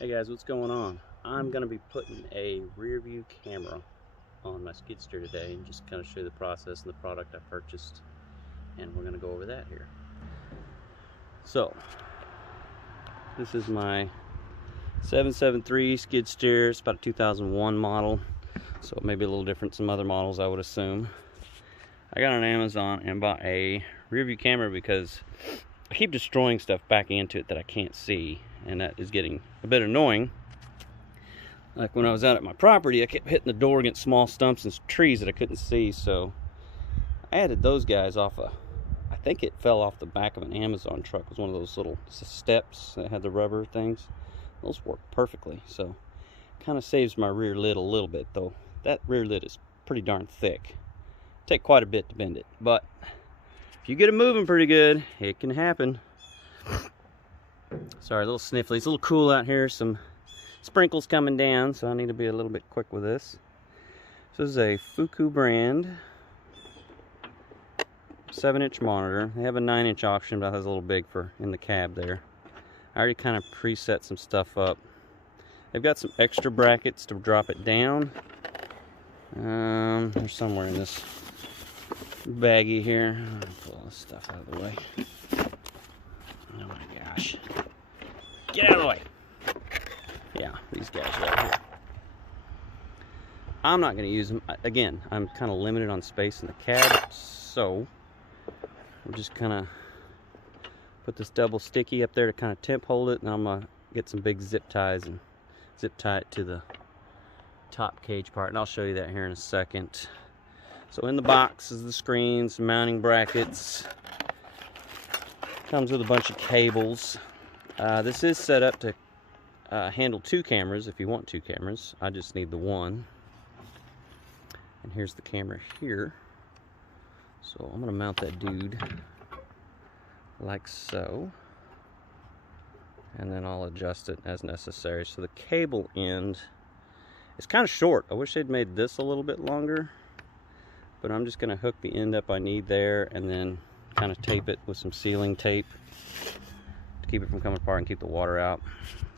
Hey guys, what's going on? I'm going to be putting a rear view camera on my skid steer today and just kind of show you the process and the product I purchased, and we're going to go over that here. So, this is my 773 skid steer. It's about a 2001 model, so it may be a little different from some other models, I would assume. I got on Amazon and bought a rear view camera because I keep destroying stuff backing into it that I can't see, and that is getting a bit annoying. Like when I was out at my property, I kept hitting the door against small stumps and trees that I couldn't see, so I added those guys off I think it fell off the back of an Amazon truck. It was one of those little steps that had the rubber things. Those work perfectly, so kind of saves my rear lid a little bit, though that rear lid is pretty darn thick. Take quite a bit to bend it, but if you get it moving pretty good, it can happen. Sorry, a little sniffly. It's a little cool out here. Some sprinkles coming down, so I need to be a little bit quick with this. This is a Fookoo brand 7-inch monitor. They have a 9-inch option, but that was a little big for in the cab there. I already kind of preset some stuff up. They've got some extra brackets to drop it down. They're somewhere in this baggie here. I'll pull all this stuff out of the way. Oh my gosh. Get out of the way. Yeah, these guys right here. I'm not going to use them. Again, I'm kind of limited on space in the cab, so I'm just kind of put this double sticky up there to kind of temp hold it, and I'm going to get some big zip ties and zip tie it to the top cage part, and I'll show you that here in a second. So in the box is the screen, some mounting brackets. Comes with a bunch of cables. This is set up to handle 2 cameras if you want 2 cameras. I just need the one. And here's the camera here. So I'm going to mount that dude like so. And then I'll adjust it as necessary. So the cable end is kind of short. I wish they'd made this a little bit longer. But I'm just going to hook the end up I need there and then kind of tape it with some sealing tape to keep it from coming apart and keep the water out.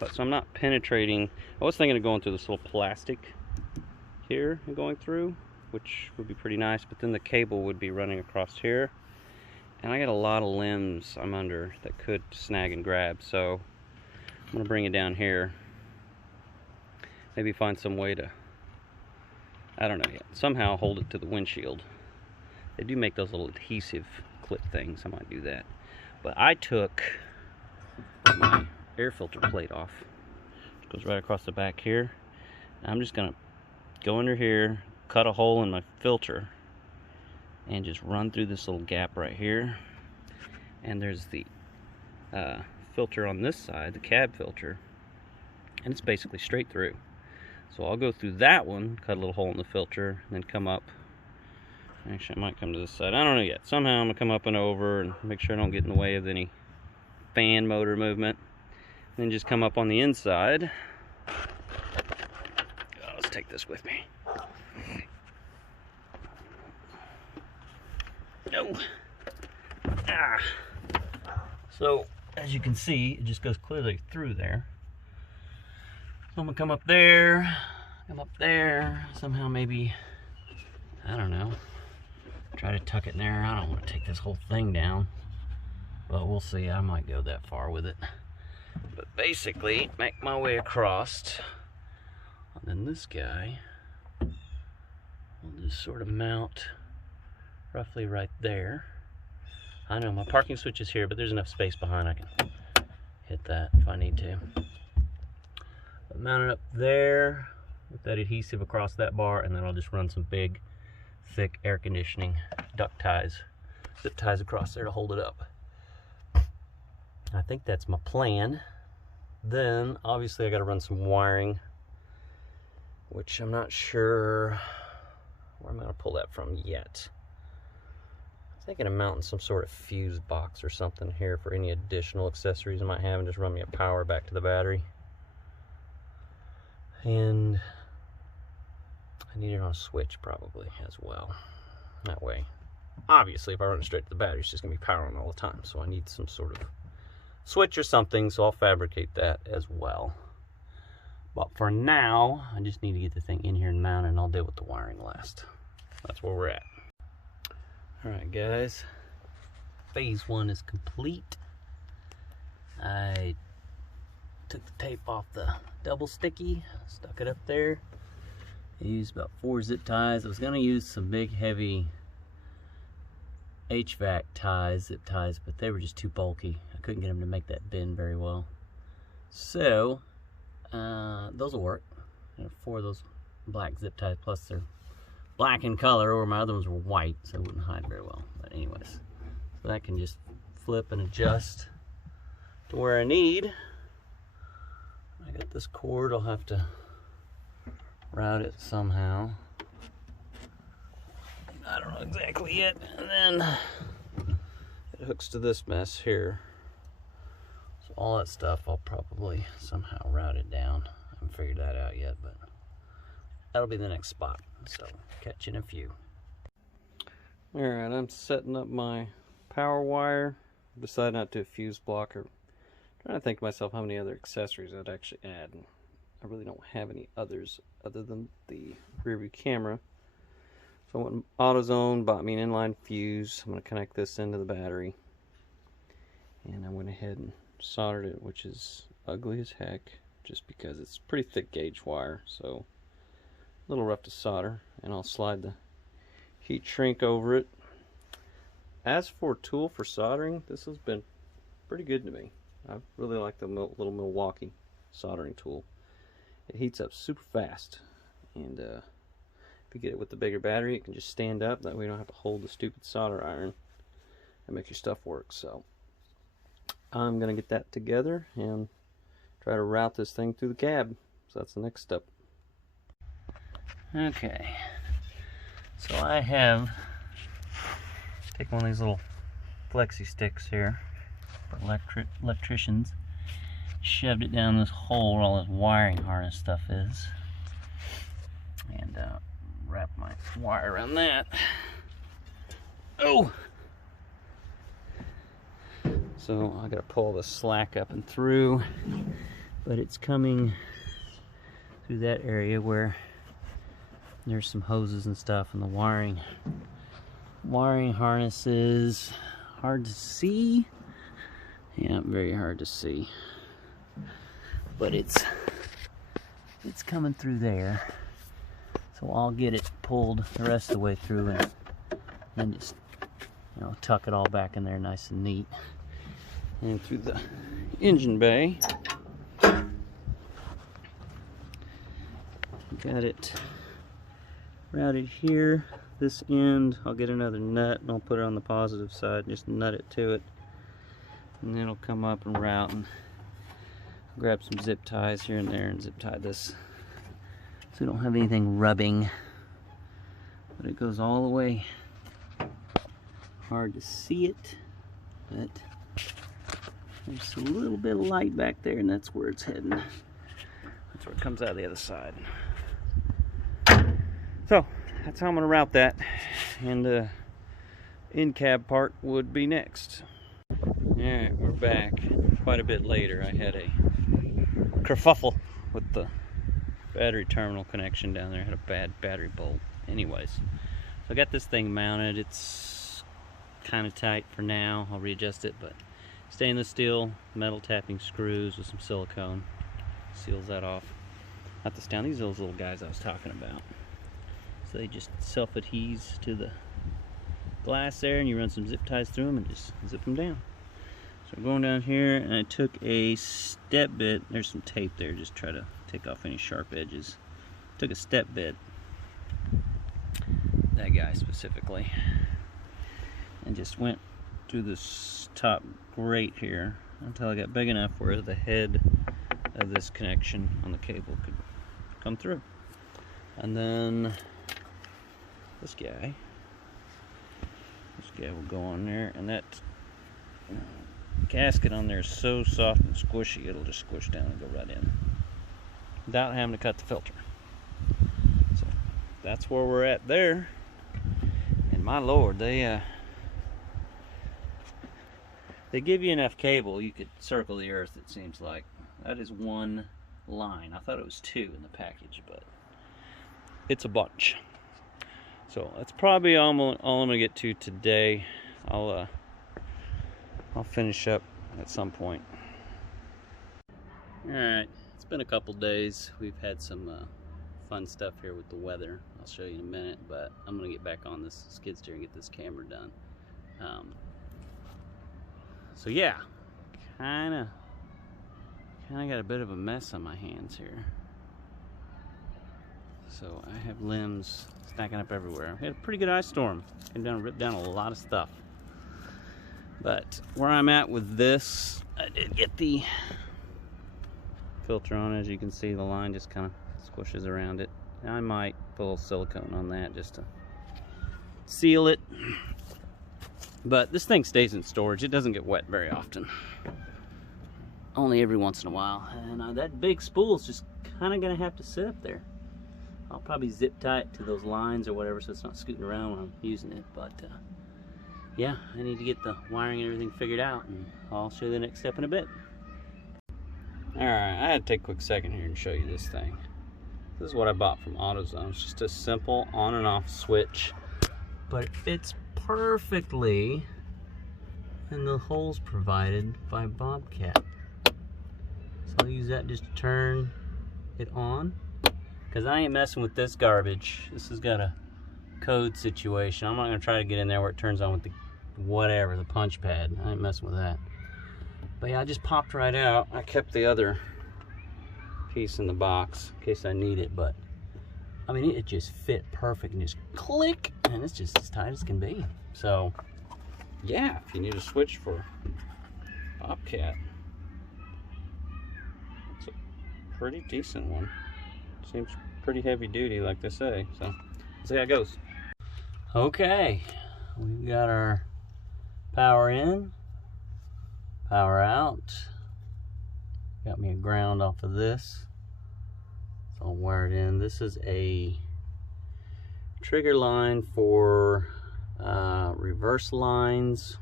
But so I'm not penetrating. I was thinking of going through this little plastic here and going through, which would be pretty nice, but then the cable would be running across here, and I got a lot of limbs I'm under that could snag and grab, so I'm gonna bring it down here, maybe find some way to, I don't know yet, somehow hold it to the windshield. They do make those little adhesive clip things. I might do that. But I took my air filter plate off. It goes right across the back here. I'm just gonna go under here, cut a hole in my filter, and just run through this little gap right here. And there's the filter on this side, the cab filter, and it's basically straight through. So I'll go through that one, cut a little hole in the filter, and then come up. Actually, I might come to this side. I don't know yet. Somehow I'm going to come up and over and make sure I don't get in the way of any fan motor movement. And then just come up on the inside. Oh, let's take this with me. No. Ah. So, as you can see, it just goes clearly through there. So I'm going to come up there, somehow maybe, I don't know, try to tuck it in there. I don't want to take this whole thing down, but we'll see. I might go that far with it. But basically, make my way across, and then this guy will just sort of mount roughly right there. I know my parking switch is here, but there's enough space behind I can hit that if I need to. But mount it up there with that adhesive across that bar, and then I'll just run some big thick air conditioning duct ties, zip ties across there to hold it up. I think that's my plan. Then obviously I got to run some wiring, which I'm not sure where I'm going to pull that from yet. I'm thinking of mounting some sort of fuse box or something here for any additional accessories I might have, and just run me a power back to the battery. And I need it on a switch probably as well. That way, obviously, if I run it straight to the battery, it's just going to be powering all the time. So I need some sort of switch or something, so I'll fabricate that as well. But for now, I just need to get the thing in here and mounted, and I'll deal with the wiring last. That's where we're at. Alright guys, phase 1 is complete. I took the tape off the double sticky, stuck it up there. I used about 4 zip ties. I was going to use some big heavy HVAC ties, zip ties, but they were just too bulky. I couldn't get them to make that bend very well. So, those will work. 4 of those black zip ties, plus they're black in color, or my other ones were white, so it wouldn't hide very well. But anyways, so I can just flip and adjust to where I need. I got this cord, I'll have to route it somehow. I don't know exactly yet. And then it hooks to this mess here. So all that stuff I'll probably somehow route it down. I haven't figured that out yet, but that'll be the next spot. So catch you in a few. Alright, I'm setting up my power wire. Decided not to do a fuse blocker. Trying to think to myself how many other accessories I'd actually add. And I really don't have any others other than the rear view camera. So I went AutoZone, bought me an inline fuse. I'm going to connect this into the battery. And I went ahead and soldered it, which is ugly as heck, just because it's pretty thick gauge wire. So a little rough to solder. And I'll slide the heat shrink over it. As for a tool for soldering, this has been pretty good to me. I really like the little Milwaukee soldering tool. It heats up super fast, and if you get it with the bigger battery, it can just stand up. That way you don't have to hold the stupid solder iron and make your stuff work. So I'm gonna get that together and try to route this thing through the cab. So that's the next step. Okay, so I have take one of these little flexi sticks here for electricians, shoved it down this hole where all this wiring harness stuff is, and wrap my wire around that. Oh! So I gotta pull the slack up and through, but it's coming through that area where there's some hoses and stuff, and the wiring harness is hard to see. Yeah, very hard to see, but it's coming through there. So I'll get it pulled the rest of the way through, and then just, you know, tuck it all back in there nice and neat. And through the engine bay, got it routed here. This end, I'll get another nut and I'll put it on the positive side, just nut it to it, and then it'll come up and route, and grab some zip ties here and there and zip tie this so we don't have anything rubbing. But it goes all the way. Hard to see it, but there's a little bit of light back there, and that's where it's heading. That's where it comes out of the other side. So that's how I'm going to route that, and the in-cab part would be next. Alright, we're back quite a bit later. I had a kerfuffle with the battery terminal connection down there. I had a bad battery bolt. Anyways, so I got this thing mounted. It's kind of tight for now. I'll readjust it, but stainless steel metal tapping screws with some silicone seals that off. Not this down. These are those little guys I was talking about. So they just self-adhese to the glass there, and you run some zip ties through them and just zip them down. So I'm going down here, and I took a step bit. There's some tape there, just try to take off any sharp edges. Took a step bit, that guy specifically, and just went through this top grate here until I got big enough where the head of this connection on the cable could come through. And then this guy will go on there, and that gasket on there is so soft and squishy, it'll just squish down and go right in without having to cut the filter. So that's where we're at there. And my lord, they give you enough cable, you could circle the earth, it seems like. That is one line. I thought it was 2 in the package, but it's a bunch. So that's probably all I'm gonna get to today. I'll finish up at some point. All right, it's been a couple days. We've had some fun stuff here with the weather. I'll show you in a minute, but I'm gonna get back on this skid steer and get this camera done. So yeah, kinda got a bit of a mess on my hands here. So I have limbs stacking up everywhere. We had a pretty good ice storm. Came down and ripped down a lot of stuff. But where I'm at with this, I did get the filter on. As you can see, the line just kind of squishes around it. I might put a little silicone on that just to seal it. But this thing stays in storage. It doesn't get wet very often. Only every once in a while. And that big spool is just kind of going to have to sit up there. I'll probably zip tie it to those lines or whatever so it's not scooting around when I'm using it. But yeah, I need to get the wiring and everything figured out, and I'll show you the next step in a bit. Alright, I had to take a quick second here and show you this thing. This is what I bought from AutoZone. It's just a simple on and off switch, but it fits perfectly in the holes provided by Bobcat. So I'll use that just to turn it on, because I ain't messing with this garbage. This has got a code situation. I'm not going to try to get in there where it turns on with the whatever, the punch pad. I ain't messing with that. But yeah, I just popped right out. I kept the other piece in the box in case I need it, but I mean, it just fit perfect and just click, and it's just as tight as can be. So yeah, if you need a switch for Bobcat, it's a pretty decent one. Seems pretty heavy duty, like they say. So let's see how it goes. Okay, we've got our power in, power out. Got me a ground off of this, so I'll wire it in. This is a trigger line for reverse lines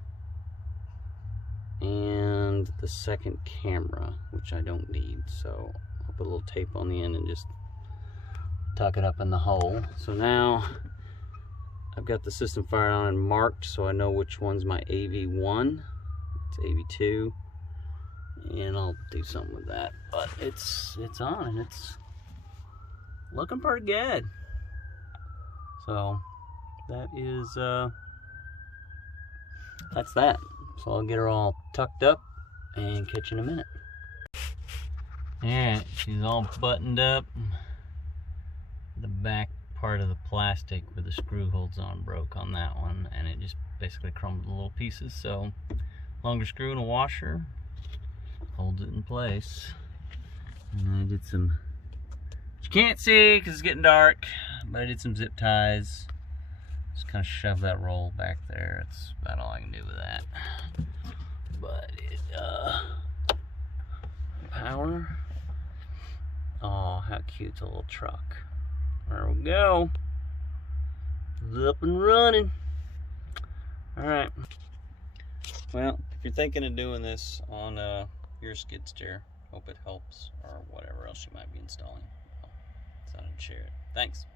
and the second camera, which I don't need, so I'll put a little tape on the end and just tuck it up in the hole. So now I've got the system fired on and marked, so I know which one's my AV1, it's AV2, and I'll do something with that. But it's on and it's looking pretty good. So that is that's that. So I'll get her all tucked up and catch you in a minute. Alright, she's all buttoned up. The back part of the plastic where the screw holds on broke on that one, and it just basically crumbled to little pieces. So longer screw and a washer holds it in place. And I did some, you can't see because it's getting dark, but I did some zip ties. Just kind of shove that roll back there. That's about all I can do with that. But it power. Oh, how cute's a little truck. There we go. It's up and running. Alright. Well, if you're thinking of doing this on your skid steer, hope it helps, or whatever else you might be installing. Well, decided to share it. Thanks.